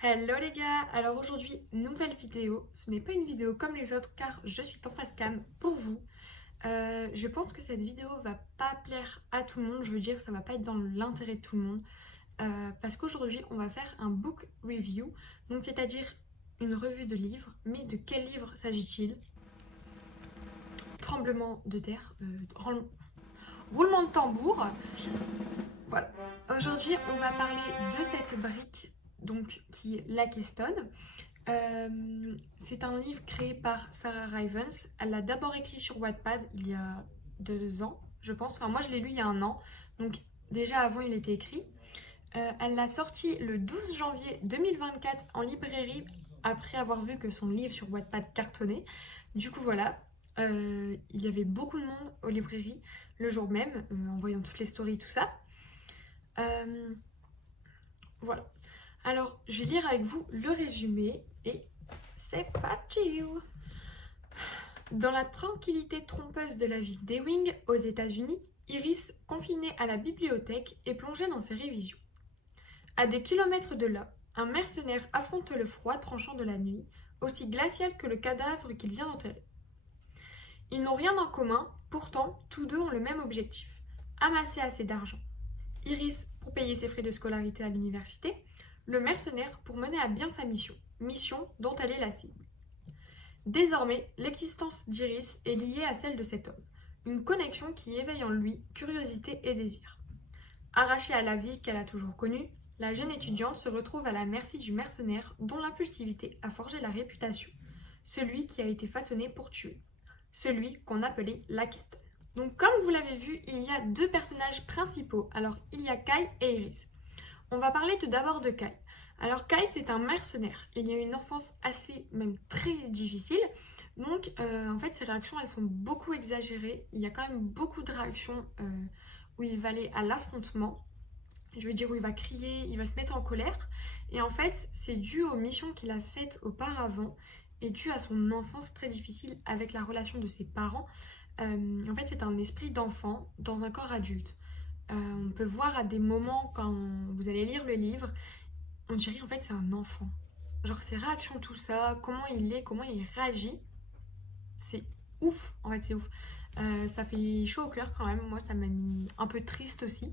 Hello les gars, alors aujourd'hui nouvelle vidéo, ce n'est pas une vidéo comme les autres car je suis en face cam pour vous. Je pense que cette vidéo va pas plaire à tout le monde, je veux dire ça va pas être dans l'intérêt de tout le monde parce qu'aujourd'hui on va faire un book review, donc c'est-à-dire une revue de livres, mais de quel livre s'agit-il? Tremblement de terre, roulement de tambour. Voilà. Aujourd'hui, on va parler de cette brique, donc qui est la Keston. C'est un livre créé par Sarah Rivens. Elle l'a d'abord écrit sur Wattpad il y a 2 ans, je pense. Enfin, moi, je l'ai lu il y a un an. Donc, déjà avant, il était écrit. Elle l'a sorti le 12 janvier 2024 en librairie après avoir vu que son livre sur Wattpad cartonnait. Du coup, voilà. Il y avait beaucoup de monde aux librairies le jour même, en voyant toutes les stories, tout ça. Euh, voilà. Alors, je vais lire avec vous le résumé et c'est parti. Dans la tranquillité trompeuse de la ville d'Ewing, aux États-Unis, Iris, confinée à la bibliothèque, est plongée dans ses révisions. À des kilomètres de là, un mercenaire affronte le froid tranchant de la nuit, aussi glacial que le cadavre qu'il vient d'enterrer. Ils n'ont rien en commun, pourtant, tous deux ont le même objectif, amasser assez d'argent. Iris pour payer ses frais de scolarité à l'université, le mercenaire pour mener à bien sa mission, mission dont elle est la cible. Désormais, l'existence d'Iris est liée à celle de cet homme, une connexion qui éveille en lui curiosité et désir. Arrachée à la vie qu'elle a toujours connue, la jeune étudiante se retrouve à la merci du mercenaire dont l'impulsivité a forgé la réputation, celui qui a été façonné pour tuer, celui qu'on appelait la Keston. Donc comme vous l'avez vu, il y a deux personnages principaux, alors il y a Kai et Iris. On va parler tout d'abord de Kai. Alors Kai c'est un mercenaire, il y a une enfance assez, même très difficile, donc en fait ses réactions elles sont beaucoup exagérées, il y a quand même beaucoup de réactions où il va aller à l'affrontement, je veux dire où il va crier, il va se mettre en colère, et en fait c'est dû aux missions qu'il a faites auparavant et dû à son enfance très difficile avec la relation de ses parents. En fait c'est un esprit d'enfant dans un corps adulte. On peut voir à des moments quand vous allez lire le livre, on dirait en fait c'est un enfant. Genre ses réactions, tout ça, comment il est, comment il réagit, c'est ouf, en fait c'est ouf. Ça fait chaud au cœur quand même, moi ça m'a mis un peu triste aussi.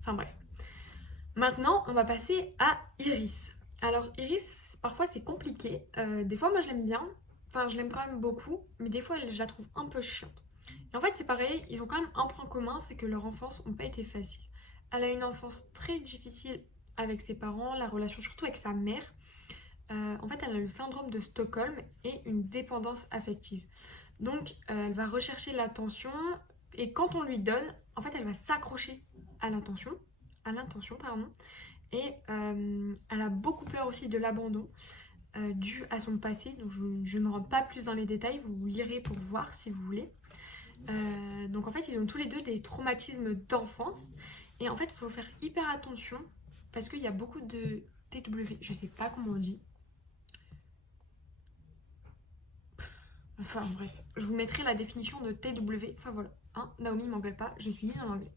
Enfin bref. Maintenant on va passer à Iris. Alors Iris, parfois c'est compliqué, des fois moi je l'aime bien, enfin je l'aime quand même beaucoup, mais des fois je la trouve un peu chiante. Et en fait, c'est pareil, ils ont quand même un point commun, c'est que leur enfance n'a pas été facile. Elle a une enfance très difficile avec ses parents, la relation surtout avec sa mère. En fait, elle a le syndrome de Stockholm et une dépendance affective. Donc, elle va rechercher l'attention et quand on lui donne, en fait, elle va s'accrocher à l'intention, pardon. Et elle a beaucoup peur aussi de l'abandon dû à son passé. Donc, je ne rentre pas plus dans les détails, vous lirez pour voir si vous voulez. Donc en fait, ils ont tous les deux des traumatismes d'enfance. Et en fait, il faut faire hyper attention parce qu'il y a beaucoup de TW, je sais pas comment on dit. Enfin bref, je vous mettrai la définition de TW. Enfin voilà, hein, Naomi m'engueule pas, je suis nulle en anglais.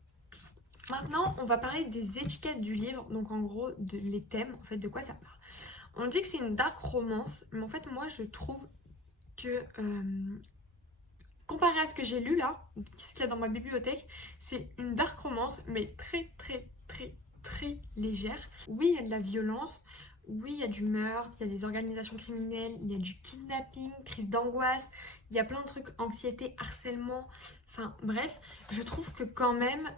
Maintenant, on va parler des étiquettes du livre, donc en gros, les thèmes, en fait, de quoi ça parle. On dit que c'est une dark romance, mais en fait, moi, je trouve que comparé à ce que j'ai lu là, ce qu'il y a dans ma bibliothèque, c'est une dark romance, mais très très très très légère. Oui, il y a de la violence, oui, il y a du meurtre, il y a des organisations criminelles, il y a du kidnapping, crise d'angoisse, il y a plein de trucs, anxiété, harcèlement, enfin bref, je trouve que quand même,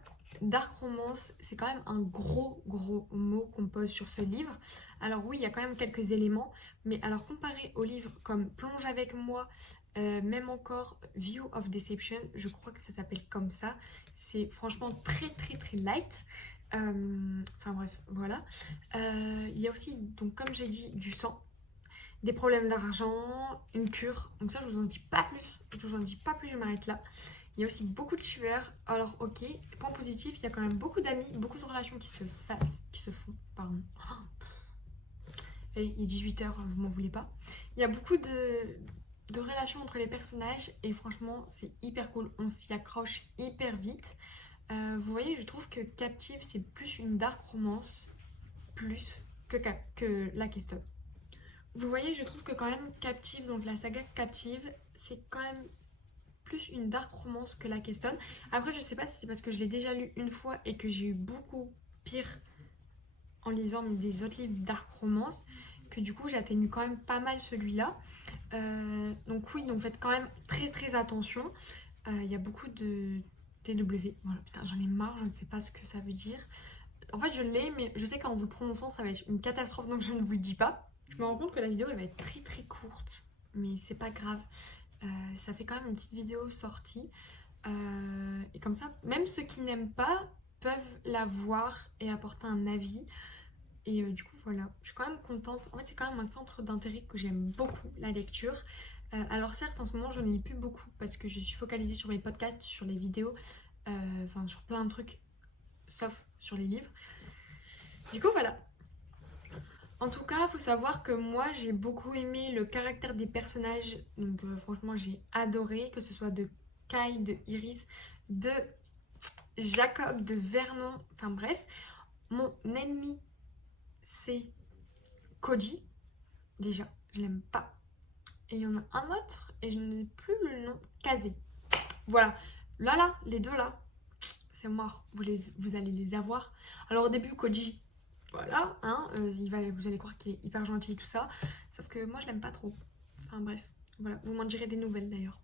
dark romance, c'est quand même un gros gros mot qu'on pose sur ce livre. Alors oui, il y a quand même quelques éléments, mais alors comparé aux livres comme Plonge avec moi, même encore View of Deception, je crois que ça s'appelle comme ça. C'est franchement très très très light. Enfin bref, voilà. Il y a aussi, donc comme j'ai dit, du sang, des problèmes d'argent, une cure. Donc ça, je vous en dis pas plus. Je vous en dis pas plus, je m'arrête là. Il y a aussi beaucoup de tueurs. Alors ok, point positif, il y a quand même beaucoup d'amis, beaucoup de relations qui se font, pardon. Et il est 18h, vous m'en voulez pas. Il y a beaucoup de relations entre les personnages et franchement c'est hyper cool, on s'y accroche hyper vite. Vous voyez, je trouve que Captive c'est plus une dark romance, plus. que la Keystone. Vous voyez, je trouve que quand même Captive, donc la saga Captive, c'est quand même plus une dark romance que la Keystone. Après, je sais pas si c'est parce que je l'ai déjà lu une fois et que j'ai eu beaucoup pire en lisant des autres livres dark romance, que du coup j'atténue quand même pas mal celui-là. Donc oui, donc faites quand même très très attention. Il y a beaucoup de TW. Voilà, putain, j'en ai marre, je ne sais pas ce que ça veut dire. En fait, je l'ai, mais je sais qu'en vous le prononçant, ça va être une catastrophe, donc je ne vous le dis pas. Je me rends compte que la vidéo, elle va être très très courte, mais c'est pas grave. Ça fait quand même une petite vidéo sortie. Et comme ça, même ceux qui n'aiment pas peuvent la voir et apporter un avis. Et du coup, voilà, je suis quand même contente. En fait, c'est quand même un centre d'intérêt que j'aime beaucoup, la lecture. Alors certes, en ce moment, je ne lis plus beaucoup parce que je suis focalisée sur mes podcasts, sur les vidéos, enfin sur plein de trucs, sauf sur les livres. Du coup, voilà. En tout cas, il faut savoir que moi, j'ai beaucoup aimé le caractère des personnages. Donc franchement, j'ai adoré, que ce soit de Kai, de Iris, de Jacob, de Vernon, enfin bref. Mon ennemi, c'est Koji. Déjà, je l'aime pas. Et il y en a un autre, et je n'ai plus le nom, Kazé. Voilà, là, les deux là, c'est mort, vous allez les avoir. Alors au début, Koji, voilà, hein, vous allez croire qu'il est hyper gentil et tout ça, sauf que moi je l'aime pas trop. Enfin bref, voilà, vous m'en direz des nouvelles d'ailleurs.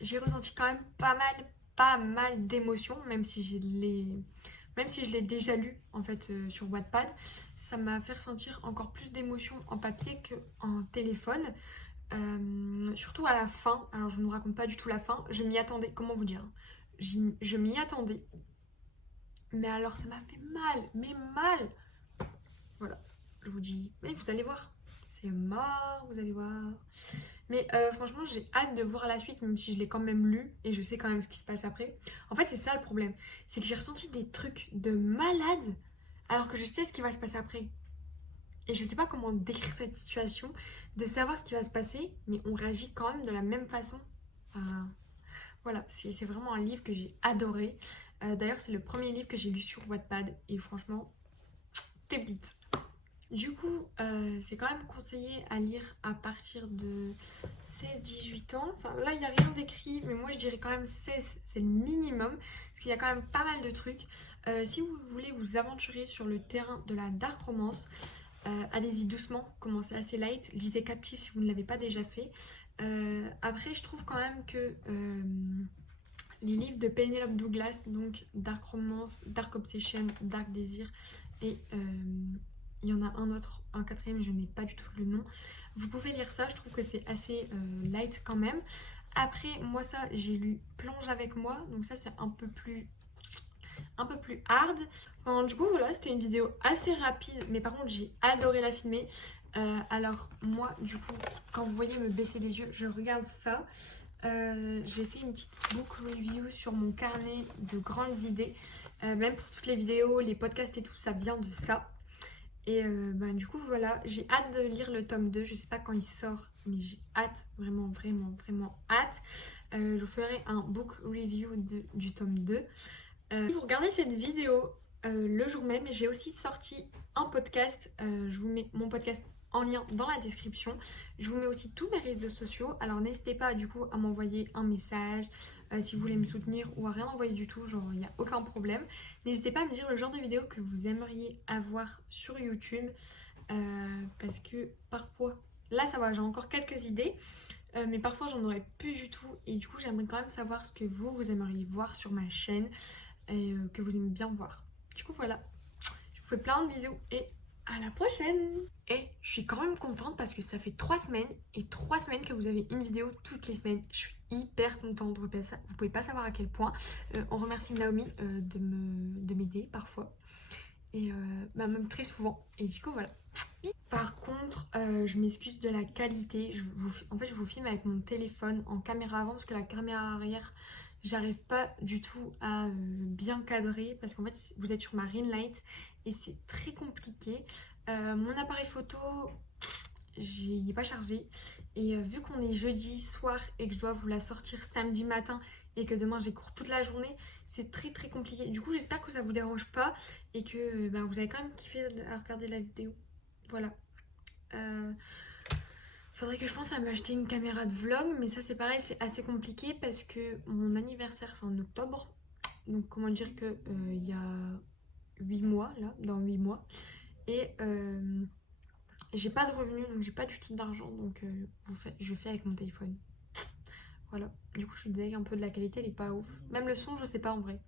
J'ai ressenti quand même pas mal d'émotions, même si je l'ai déjà lu en fait sur Wattpad, ça m'a fait ressentir encore plus d'émotions en papier qu'en téléphone. Surtout à la fin, alors je ne vous raconte pas du tout la fin, je m'y attendais, comment vous dire, je m'y attendais, mais alors ça m'a fait mal, mais mal. Voilà, je vous dis, mais vous allez voir, c'est mort, vous allez voir. Mais franchement, j'ai hâte de voir la suite, même si je l'ai quand même lu et je sais quand même ce qui se passe après. En fait, c'est ça le problème, c'est que j'ai ressenti des trucs de malade alors que je sais ce qui va se passer après. Et je sais pas comment décrire cette situation, de savoir ce qui va se passer, mais on réagit quand même de la même façon. Enfin, voilà, c'est vraiment un livre que j'ai adoré. D'ailleurs, c'est le premier livre que j'ai lu sur Wattpad et franchement, t'es vite. Du coup, c'est quand même conseillé à lire à partir de 16-18 ans. Enfin, là, il n'y a rien d'écrit, mais moi, je dirais quand même 16, c'est le minimum. Parce qu'il y a quand même pas mal de trucs. Si vous voulez vous aventurer sur le terrain de la dark romance, allez-y doucement, commencez assez light. Lisez Captive si vous ne l'avez pas déjà fait. Après, je trouve quand même que les livres de Penelope Douglas, donc Dark Romance, Dark Obsession, Dark Desire et il y en a un autre, un quatrième, je n'ai pas du tout le nom. Vous pouvez lire ça, je trouve que c'est assez light quand même. Après, moi ça, j'ai lu Plonge avec moi, donc ça c'est un peu plus hard. Enfin, du coup, voilà, c'était une vidéo assez rapide, mais par contre, j'ai adoré la filmer. Alors, moi, du coup, quand vous voyez me baisser les yeux, je regarde ça. J'ai fait une petite book review sur mon carnet de grandes idées. Même pour toutes les vidéos, les podcasts et tout, ça vient de ça. Et du coup, voilà, j'ai hâte de lire le tome 2. Je sais pas quand il sort, mais j'ai hâte, vraiment hâte. Je vous ferai un book review du tome 2. Si vous regardez cette vidéo le jour même, j'ai aussi sorti un podcast. Je vous mets mon podcast en lien dans la description. Je vous mets aussi tous mes réseaux sociaux. Alors n'hésitez pas du coup à m'envoyer un message si vous voulez me soutenir ou à rien envoyer du tout. Genre il n'y a aucun problème. N'hésitez pas à me dire le genre de vidéo que vous aimeriez avoir sur YouTube. Parce que parfois, là ça va, j'ai encore quelques idées. Mais parfois j'en aurais plus du tout. Et du coup j'aimerais quand même savoir ce que vous aimeriez voir sur ma chaîne. Et que vous aimez bien voir. Du coup voilà, je vous fais plein de bisous et à la prochaine. Et je suis quand même contente parce que ça fait 3 semaines et 3 semaines que vous avez une vidéo toutes les semaines. Je suis hyper contente, vous pouvez pas savoir à quel point. On remercie Naomi de m'aider parfois et même très souvent. Et du coup voilà. Par contre, je m'excuse de la qualité. En fait, je vous filme avec mon téléphone en caméra avant parce que la caméra arrière, j'arrive pas du tout à bien cadrer parce qu'en fait, vous êtes sur ma ring light et c'est très compliqué. Mon appareil photo, il n'est pas chargé. Et vu qu'on est jeudi soir et que je dois vous la sortir samedi matin et que demain j'ai cours toute la journée, c'est très très compliqué. Du coup, j'espère que ça vous dérange pas et que ben, vous avez quand même kiffé à regarder la vidéo. Voilà. Faudrait que je pense à m'acheter une caméra de vlog, mais ça c'est pareil, c'est assez compliqué parce que mon anniversaire c'est en octobre. Donc comment dire que il y a 8 mois là, dans 8 mois. Et j'ai pas de revenus, donc j'ai pas du tout d'argent, donc je fais avec mon téléphone. Voilà. Du coup je suis deg un peu de la qualité, elle est pas ouf. Même le son, je sais pas en vrai.